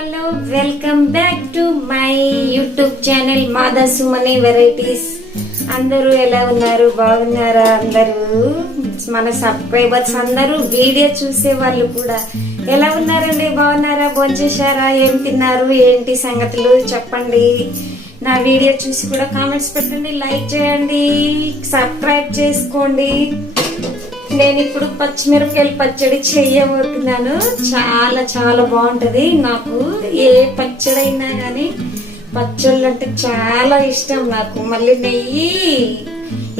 Hello welcome back to my YouTube channel మాదా సుమని varieties అందరూ ఎలా ఉన్నారు? బాగున్నారా అందరూ? మన సబ్స్క్రైబర్స్ అందరూ వీడియో చూసే వాళ్ళు కూడా ఎలా ఉన్నారండి? బాగున్నారా? భోంచేశారా ఏం తిన్నారు? ఏంటి సంగతులు? చెప్పండి. నా వీడియో చూసి కూడా కామెంట్స్ పెట్టండి లైక్ చేయండి సబ్స్క్రైబ్ చేసుకోండి. నేను ఇప్పుడు పచ్చిమిరపకాయలు పచ్చడి చెయ్యబోతున్నాను చాలా చాలా బాగుంటది. నాకు ఏ పచ్చడి అయినా కానీ పచ్చళ్ళు అంటే చాలా ఇష్టం నాకు. మళ్ళీ నెయ్యి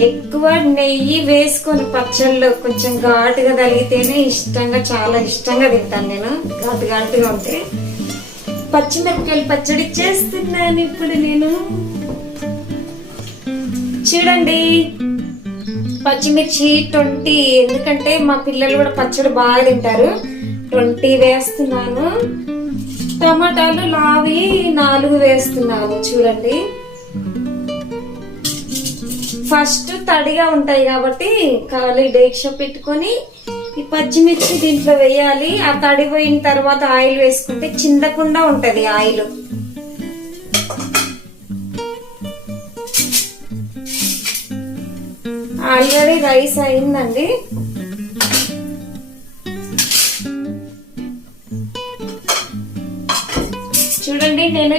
ఎక్కువ నెయ్యి వేసుకొని పచ్చళ్ళు కొంచెం ఘాటుగా తగిలితేనే ఇష్టంగా చాలా ఇష్టంగా తింటాను నేను. ఘాటు ఘాటుగా ఉంటే పచ్చిమిరపకాయలు పచ్చడి చేస్తున్నాను ఇప్పుడు నేను. చూడండి. పచ్చిమిర్చి ట్వంటీ ఎందుకంటే మా పిల్లలు కూడా పచ్చడి బాగా తింటారు. ట్వంటీ వేస్తున్నాను. టమాటాలు లావి నాలుగు వేస్తున్నాను చూడండి. ఫస్ట్ తడిగా ఉంటాయి కాబట్టి ఖాళీ డేక్ష పెట్టుకొని ఈ పచ్చిమిర్చి దీంట్లో వేయాలి. ఆ తడి పోయిన తర్వాత ఆయిల్ వేసుకుంటే చిందకుండా ఉంటది ఆయిల్. ఆల్రెడీ రైస్ అయిందండి. చూడండి నేను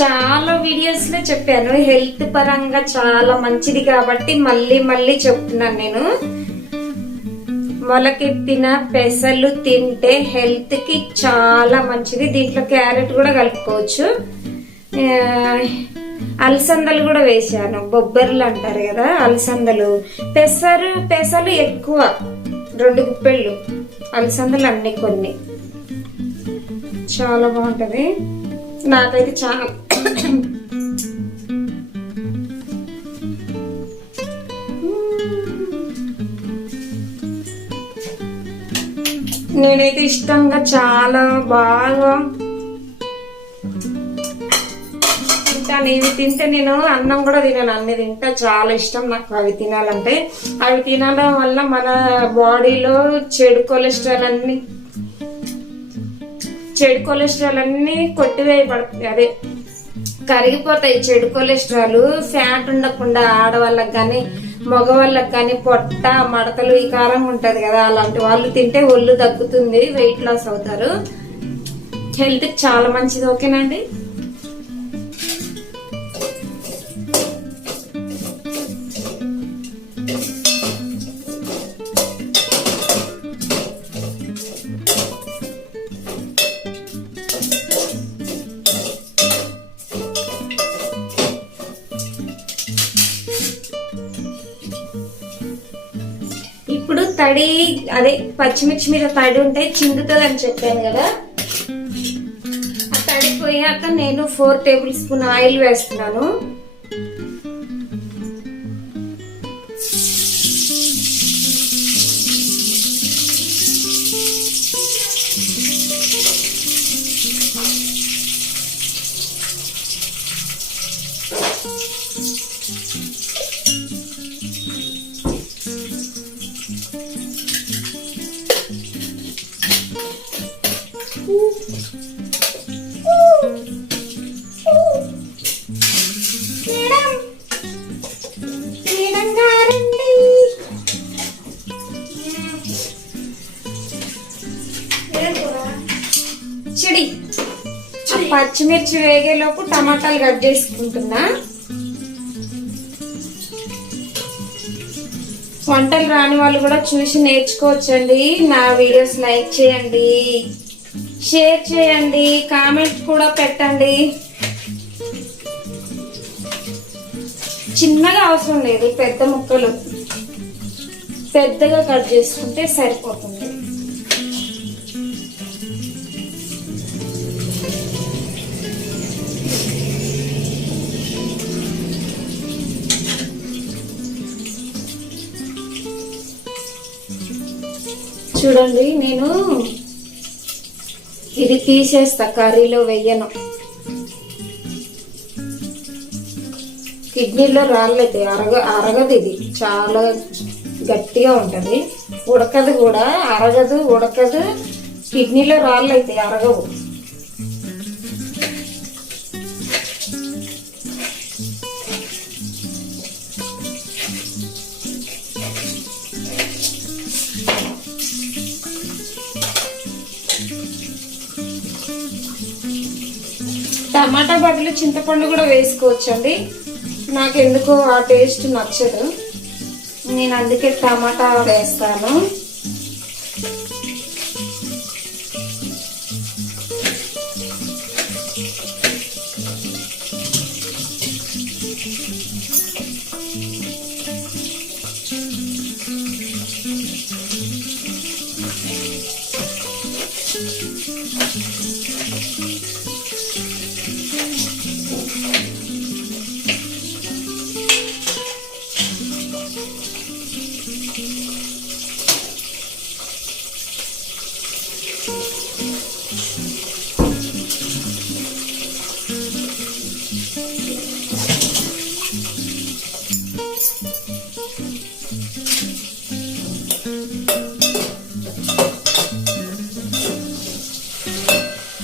చాలా వీడియోస్లో చెప్పాను హెల్త్ పరంగా చాలా మంచిది కాబట్టి మళ్ళీ మళ్ళీ చెప్తున్నాను నేను. మొలకెత్తిన పెసలు తింటే హెల్త్కి చాలా మంచిది. దీంట్లో క్యారెట్ కూడా కలుపుకోవచ్చు. అలసందలు కూడా వేశాను. బొబ్బర్లు అంటారు కదా అలసందలు. పెసరు పెసలు ఎక్కువ. రెండు గుప్పెళ్ళు. అలసందలు అన్ని కొన్ని. చాలా బాగుంటది. నాకైతే చాలా నేనైతే ఇష్టంగా చాలా బాగా తింటాను ఇవి తింటే నేను అన్నం కూడా తినను. అన్ని తింటే చాలా ఇష్టం నాకు అవి తినాలంటే. అవి తినడం వల్ల మన బాడీలో చెడు కొలెస్ట్రాల్ అన్ని చెడు కొలెస్ట్రాల్ అన్ని కొట్టివేయబడుతుంది అదే కరిగిపోతాయి చెడు కొలెస్ట్రాల్. ఫ్యాట్ ఉండకుండా ఆడవాళ్ళకి కానీ మగవాళ్ళకి కానీ పొట్ట మడతలు ఈ కారం ఉంటుంది కదా అలాంటి వాళ్ళు తింటే ఒళ్ళు తగ్గుతుంది వెయిట్ లాస్ అవుతారు. హెల్త్ చాలా మంచిది. ఓకేనండి తడి అదే పచ్చిమిర్చి మీద తడి ఉంటే చిందుతుంది అని చెప్పాను కదా. ఆ తడి పోయాక నేను ఫోర్ టేబుల్ స్పూన్ ఆయిల్ వేస్తున్నాను. చిడి. పచ్చిమిర్చి వేగేలోపు టమాటాలు కట్ చేసుకుంటున్నా. వంటలు రాని వాళ్ళు కూడా చూసి నేర్చుకోవచ్చండి. నా వీడియోస్ లైక్ చేయండి. షేర్ చేయండి కామెంట్ కూడా పెట్టండి. చిన్నగా అవసరం లేదు పెద్ద ముక్కలు. పెద్దగా కట్ చేసుకుంటే సరిపోతుంది. చూడండి నేను ఇది తీసేస్తా కర్రీలో వెయ్యను కిడ్నీలో రాళ్ళైతే అరగ అరగదు ఇది. చాలా గట్టిగా ఉంటుంది. ఉడకదు కూడా అరగదు ఉడకదు. కిడ్నీలో రాళ్ళు అయితే అరగవు. టమాటా బదులు చింతపండు కూడా వేసుకోవచ్చండి. నాకు ఎందుకో ఆ టేస్ట్ నచ్చదు. నేను అందుకే టమాటా వేస్తాను.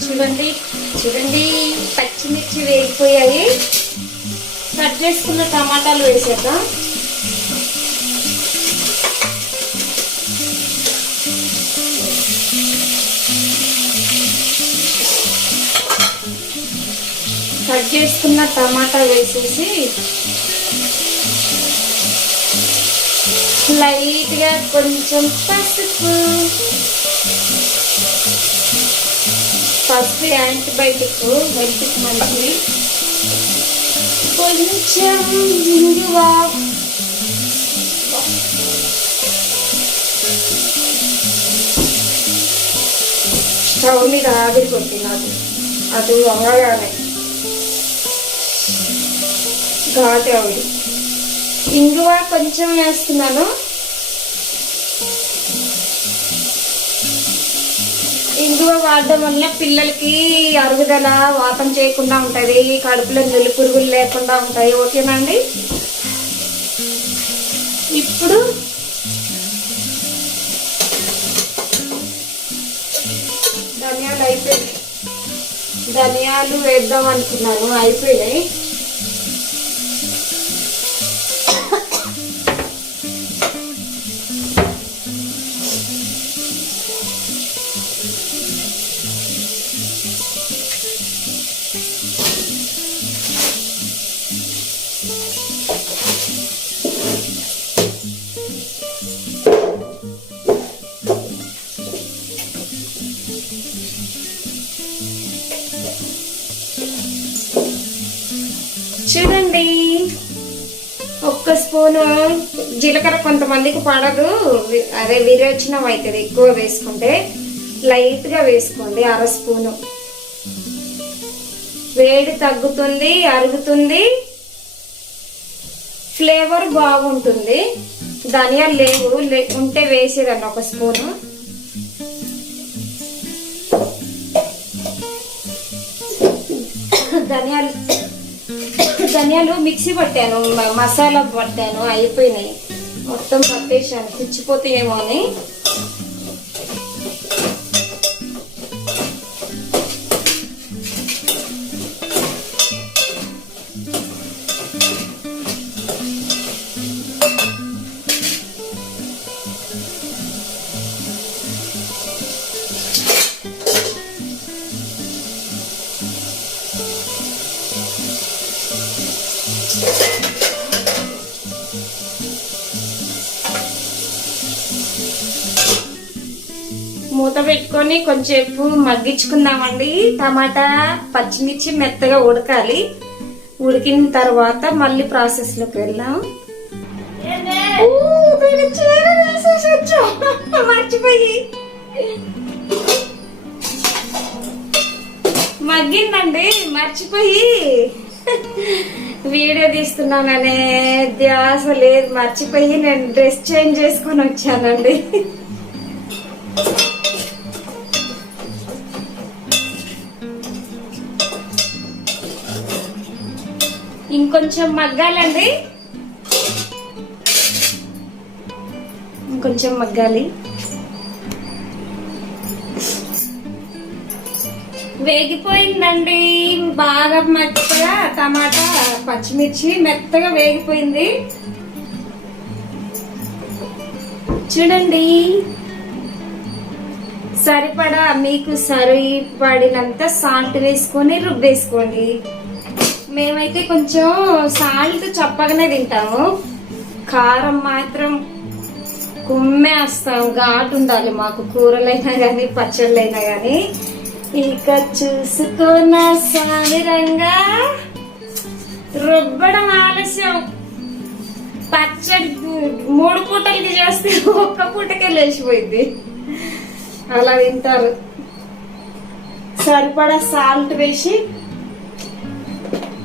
చూడండి చూడండి పచ్చిమిర్చి వేగిపోయాయి. కట్ చేసుకున్న టమాటాలు వేసేద్దాం. కట్ చేసుకున్న టమాటా వేసేసి లైట్గా కొంచెం పసుపు. పసుపు యాంటీబయాటిక్ హెల్త్కి మంచిది. కొంచెం ఇంగువ స్టవ్ మీద ఆవిరి కొట్టినది అది వంగగానే. ఘాటు ఆవిరి. ఇంగువ కొంచెం వేస్తున్నాను. ఇంగువ వాడడం వల్ల పిల్లలకి అరుగుదల వాతం చేయకుండా ఉంటుంది కడుపులో నెల్లి పురుగులు లేకుండా ఉంటాయి. ఓకేనా అండి? ఇప్పుడు ధనియాలు అయిపోయినాయి. ధనియాలు వేద్దాం అనుకున్నాను అయిపోయినాయి. చూడండి. ఒక్క స్పూను జీలకర్ర కొంతమందికి పడదు. అదే విరేచనం అవుతుంది ఎక్కువ వేసుకుంటే. లైట్గా వేసుకోండి అర స్పూను. వేడి తగ్గుతుంది అరుగుతుంది. ఫ్లేవర్ బాగుంటుంది. ధనియాలు లేవు. లే- ఉంటే వేసేదాన్ని ఒక స్పూను. ధనియాలు ధనియాలు మిక్సీ పట్టాను మసాలా పట్టాను అయిపోయినాయి. మొత్తం పట్టేసాను పుచ్చిపోతాయేమో అని. మూత పెట్టుకొని కొంచెంసేపు మగ్గించుకుందామండి. టమాటా పచ్చిమిర్చి మెత్తగా ఉడకాలి. ఉడికిన తర్వాత మళ్ళీ ప్రాసెస్లోకి వెళ్దాం. మర్చిపోయి. మగ్గిందండి మర్చిపోయి. వీడియో తీస్తున్నాననే ధ్యాస లేదు. మర్చిపోయి నేను డ్రెస్ చేంజ్ చేసుకొని వచ్చానండి. ఇంకొంచెం మగ్గాలండి. ఇంకొంచెం మగ్గాలి. వేగిపోయిందండి. బాగా మెత్తగా టమాటా పచ్చిమిర్చి మెత్తగా వేగిపోయింది. చూడండి. సరిపడా మీకు సరిపడినంత సాల్ట్ వేసుకొని రుబ్బేసుకోండి మేమైతే కొంచెం సాల్ట్ చప్పగానే తింటాము. కారం మాత్రం కుమ్మేస్తాం. ఘాటు ఉండాలి మాకు. కూరలైనా కానీ పచ్చళ్ళైనా కానీ ఇక చూసుకున్న సామిరంగా రుబ్బడం ఆలస్యం. పచ్చడి మూడు పూటలకి చేస్తే ఒక్క పూటకే లేచిపోయింది అలా తింటారు. సరిపడా సాల్ట్ వేసి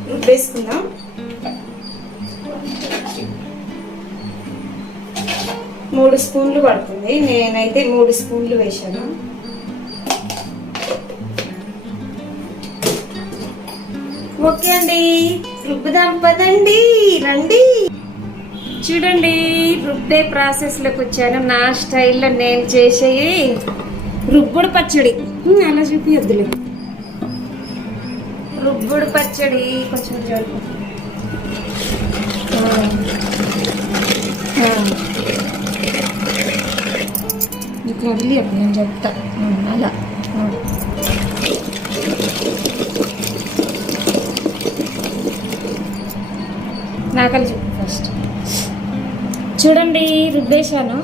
రుబ్బేసుకుందాం. మూడు స్పూన్లు పడుతుంది. నేనైతే మూడు స్పూన్లు వేసాను ఓకే అండి. రుబ్బుదాం పదండి. రండి. చూడండి రుబ్బే ప్రాసెస్లోకి వచ్చాను. నా స్టైల్లో నేను చేసే రుబ్బుడు పచ్చడి. అలా చూపియద్దులే. రుబ్బుడు పచ్చడి కొంచెం జరుపు ఆ. ఆ. నీకు వదిలి నేను చెప్తా. అలా నాకలు చూపు ఫస్ట్ చూడండి రుబ్బేశాను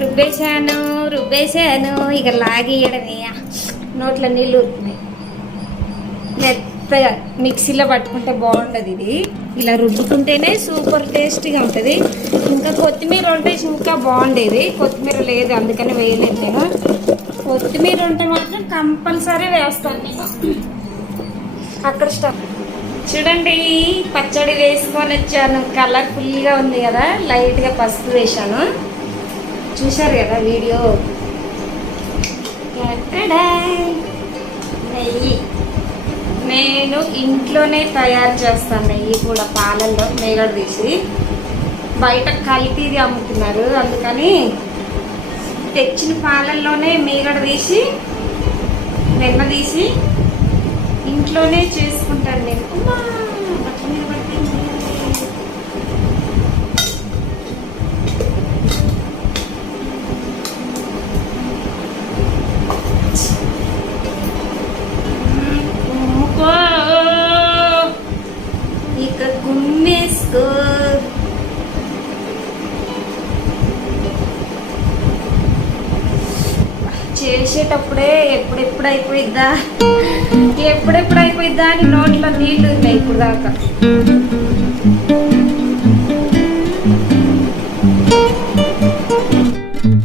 రుబ్బేశాను రుబ్బేశాను ఇక లాగేయడమే నోట్లో నీళ్ళు ఊరుతున్నాయి. మిక్సీలో పట్టుకుంటే బాగుంటుంది ఇది. ఇలా రుబ్బుకుంటేనే సూపర్ టేస్టీగా ఉంటుంది. ఇంకా కొత్తిమీర ఉంటే ఇంకా బాగుండేది. కొత్తిమీర లేదు అందుకని వేయలేదు నేను. కొత్తిమీర ఉంటే మాత్రం కంపల్సరీ వేస్తాను నేను. అక్కడ స్టవ్. చూడండి పచ్చడి వేసుకొని వచ్చాను. కలర్ఫుల్గా ఉంది కదా. లైట్గా పసుపు వేశాను. చూశారు కదా వీడియో? నెయ్యి. నేను ఇంట్లోనే తయారు చేస్తాను నెయ్యి కూడా పాలల్లో మేగడ తీసి. బయట కల్తీది అమ్ముతున్నారు అందుకని తెచ్చిన పాలల్లోనే మీగడ తీసి వెన్న తీసి ఇంట్లోనే చేసుకుంటాను నేను. Good. చేసేటప్పుడే ఎప్పుడెప్పుడు అయిపోయిద్దా ఎప్పుడెప్పుడు అయిపోయిద్దా అని నోట్లో నీళ్ళు ఉన్నాయి ఇప్పుడు దాకా